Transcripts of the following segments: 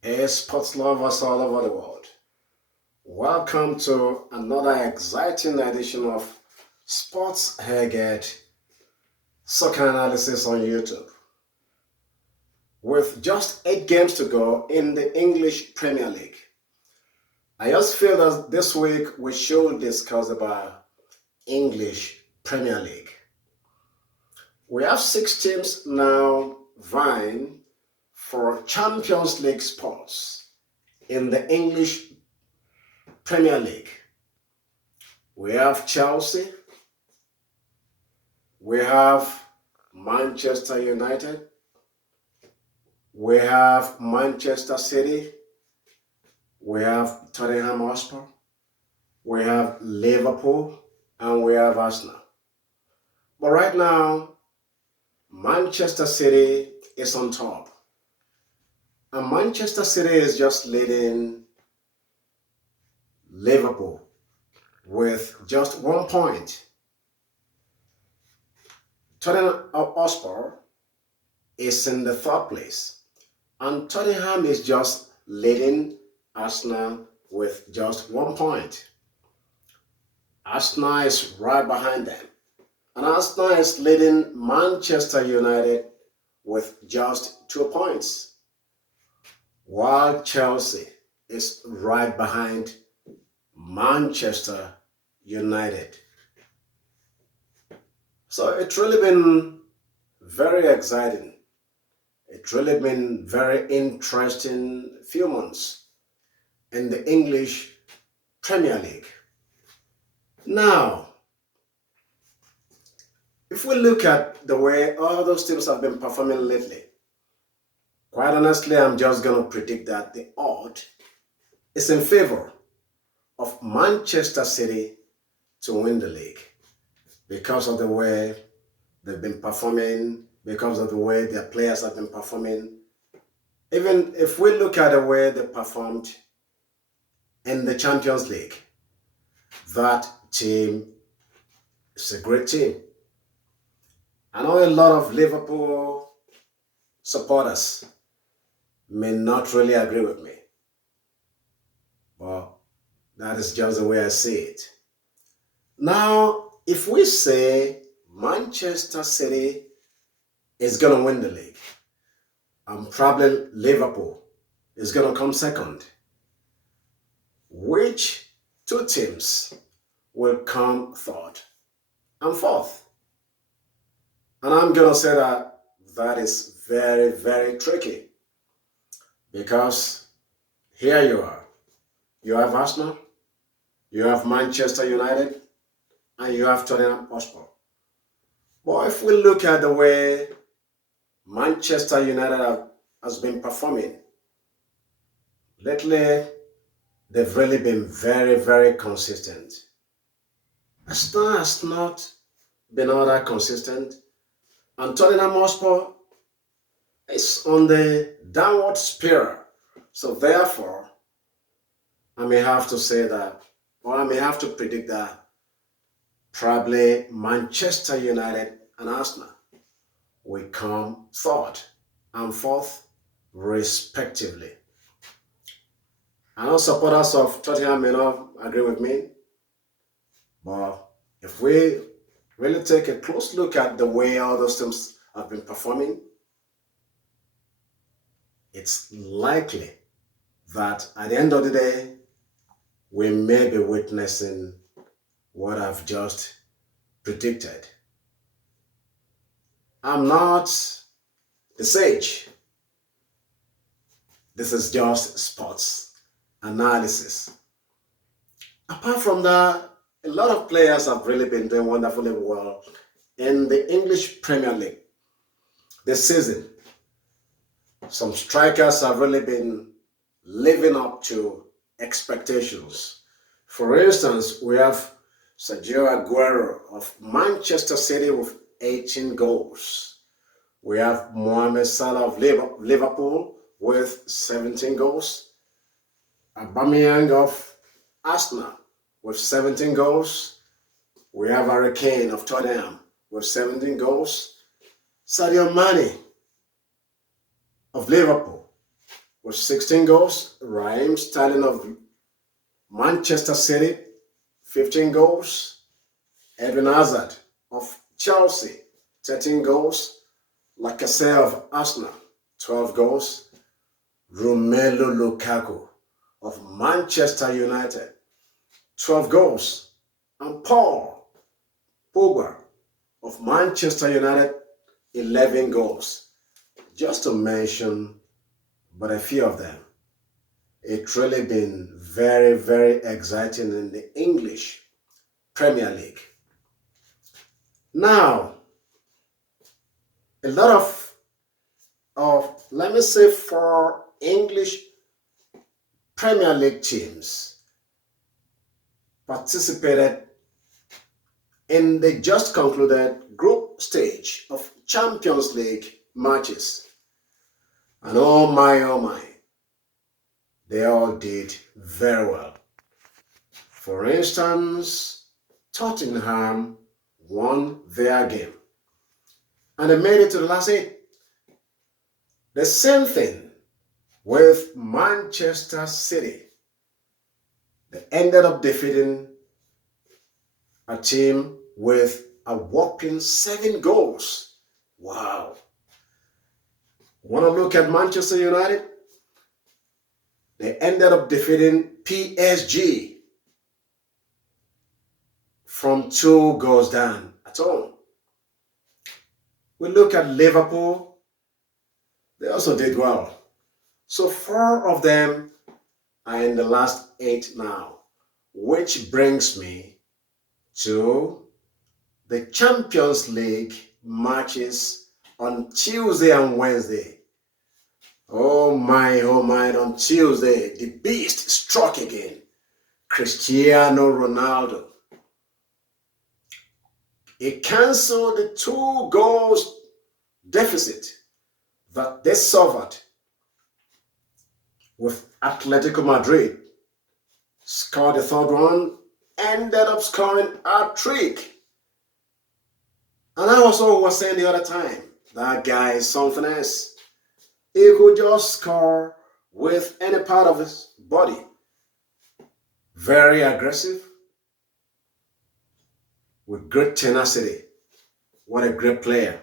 Hey, sports lovers all over the world. Welcome to another exciting edition of Sports Hairget Soccer Analysis on YouTube. With just 8 games to go in the English Premier League, I just feel that this week we should discuss about English Premier League. We have 6 teams now vying for Champions League spots in the English Premier League. We have Chelsea, we have Manchester United, we have Manchester City, we have Tottenham Hotspur, we have Liverpool, and we have Arsenal. But right now, Manchester City is on top. And Manchester City is just leading Liverpool with just 1 point. Tottenham Hotspur is in the third place. And Tottenham is just leading Arsenal with just 1 point. Arsenal is right behind them. And Arsenal is leading Manchester United with just 2 points. While Chelsea is right behind Manchester United. So it's really been very exciting. It's really been very interesting few months in the English Premier League. Now, if we look at the way all those teams have been performing lately, quite honestly, I'm just going to predict that the odd is in favor of Manchester City to win the league because of the way they've been performing, because of the way their players have been performing. Even if we look at the way they performed in the Champions League, that team is a great team. I know a lot of Liverpool supporters may not really agree with me, but that is just the way I see it. Now, if we say Manchester City is going to win the league, and probably Liverpool is going to come second, which two teams will come third and fourth? And I'm going to say that that is very, very tricky because here you are. You have Arsenal, you have Manchester United, and you have Tottenham Hotspur. But if we look at the way Manchester United has been performing lately, they've really been very, very consistent. Arsenal has not been all that consistent, and Tottenham Hotspur is on the downward spiral. So therefore, I may have to say that, or I may have to predict that probably Manchester United and Arsenal will come third and fourth, respectively. I know supporters of Tottenham may not agree with me, but if we really take a close look at the way all those teams have been performing, it's likely that at the end of the day, we may be witnessing what I've just predicted. I'm not the sage. This is just sports analysis. Apart from that, a lot of players have really been doing wonderfully well in the English Premier League this season. Some strikers have really been living up to expectations. For instance, we have Sergio Aguero of Manchester City with 18 goals. We have Mohamed Salah of Liverpool with 17 goals. Aubameyang of Arsenal with 17 goals. We have Harry Kane of Tottenham with 17 goals. Sadio Mane of Liverpool with 16 goals. Raheem Sterling of Manchester City, 15 goals. Edwin Hazard of Chelsea, 13 goals. Lacazette of Arsenal, 12 goals. Romelu Lukaku of Manchester United, 12 goals. And Paul Pogba of Manchester United, 11 goals. Just to mention but a few of them. It's really been very, very exciting in the English Premier League. Now, a lot of let me say, 4 English Premier League teams participated in the just concluded group stage of Champions League matches. And oh my, they all did very well. For instance, Tottenham won their game and they made it to the last 8. The same thing with Manchester City. They ended up defeating a team with a whopping 7 goals. Wow. Want to look at Manchester United? They ended up defeating PSG from 2 goals down at home. We look at Liverpool. They also did well. So 4 of them are in the last 8 now, which brings me to the Champions League matches on Tuesday and Wednesday. Oh my, on Tuesday, the beast struck again. Cristiano Ronaldo. He canceled the 2 goals deficit that they suffered with Atletico Madrid. Scored the 3rd one, ended up scoring a trick. And I also was saying the other time, that guy is something else. He could just score with any part of his body. Very aggressive, with great tenacity. What a great player.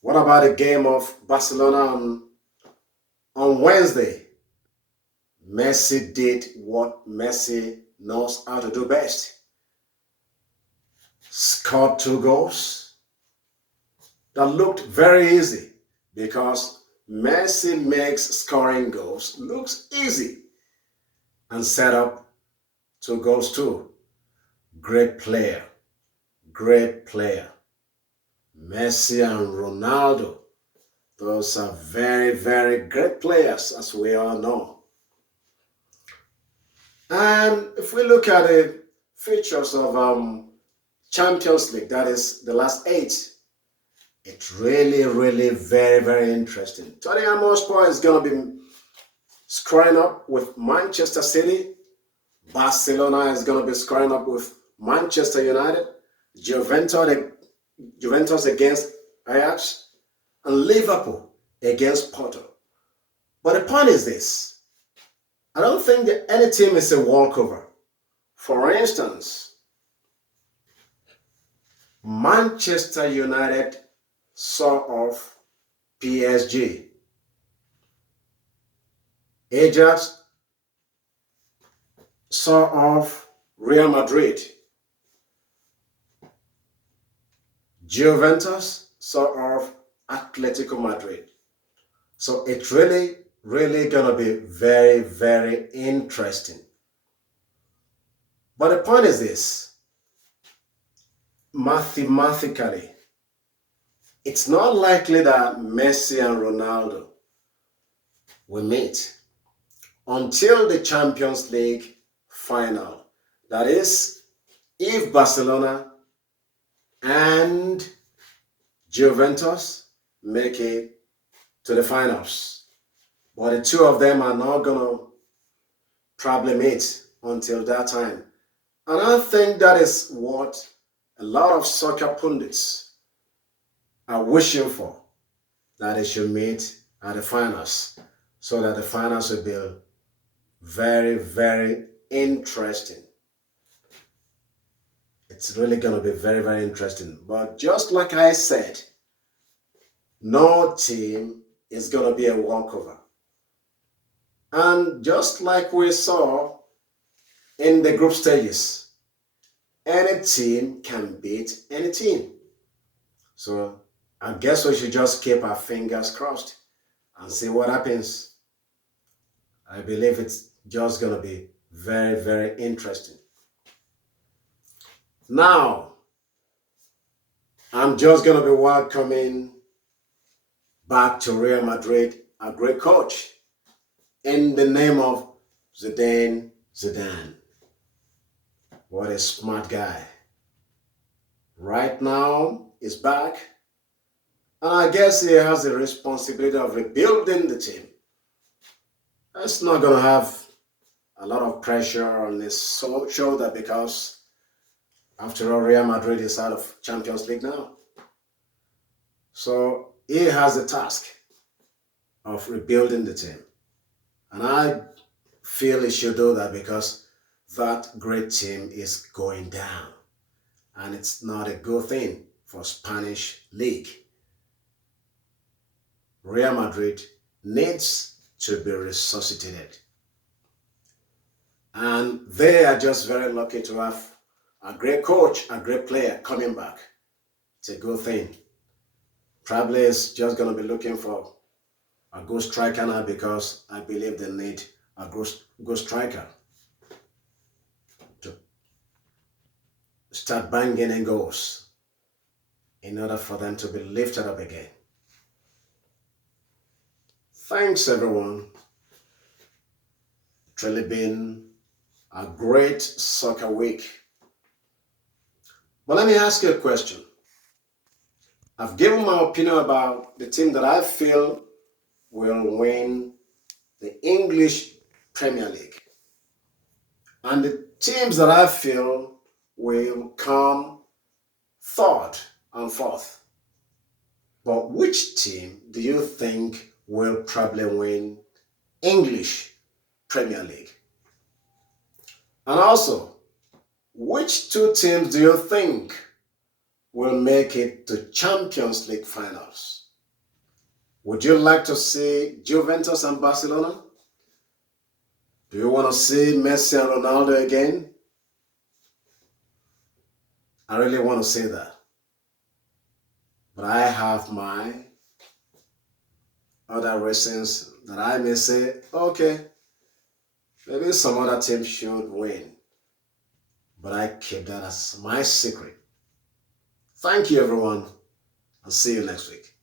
What about the game of Barcelona on Wednesday? Messi did what Messi knows how to do best. Scored 2 goals that looked very easy, because Messi makes scoring goals looks easy, and set up 2 goals too. Great player. Messi and Ronaldo, those are very, very great players, as we all know. And if we look at the features of Champions League, that is the last 8, it's really, really very, very interesting. Tottenham Hotspur is going to be squaring up with Manchester City. Barcelona is going to be squaring up with Manchester United. Juventus against Ajax. And Liverpool against Porto. But the point is this. I don't think that any team is a walkover. For instance, Manchester United saw off PSG. Ajax saw off Real Madrid. Juventus saw off Atletico Madrid. So it's really going to be very, very interesting. But the point is this. Mathematically, it's not likely that Messi and Ronaldo will meet until the Champions League final. That is, if Barcelona and Juventus make it to the finals. But the 2 of them are not going to probably meet until that time. And I think that is what a lot of soccer pundits are wishing for, that they should meet at the finals. so that the finals will be very, very interesting. It's really going to be very, very interesting. But just like I said, no team is going to be a walkover. And just like we saw in the group stages, any team can beat any team. So I guess we should just keep our fingers crossed and see what happens. I believe it's just going to be very, very interesting. Now, I'm just going to be welcoming back to Real Madrid a great coach in the name of Zinedine Zidane. What a smart guy. Right now, he's back, and I guess he has the responsibility of rebuilding the team. It's not going to have a lot of pressure on his shoulder because, after all, Real Madrid is out of Champions League now. So he has the task of rebuilding the team. And I feel he should do that because that great team is going down. And it's not a good thing for Spanish league. Real Madrid needs to be resuscitated. And they are just very lucky to have a great coach, a great player coming back. It's a good thing. Probably is just going to be looking for a good striker now because I believe they need a good striker to start banging in goals in order for them to be lifted up again. Thanks, everyone. It's really been a great soccer week. But let me ask you a question. I've given my opinion about the team that I feel will win the English Premier League. And the teams that I feel will come third and fourth. But which team do you think will probably win English Premier League? And also, which two teams do you think will make it to Champions League finals? Would you like to see Juventus and Barcelona? Do you want to see Messi and Ronaldo again? I really want to see that. But I have my other reasons that I may say, okay, maybe some other team should win. But I keep that as my secret. Thank you, everyone, and see you next week.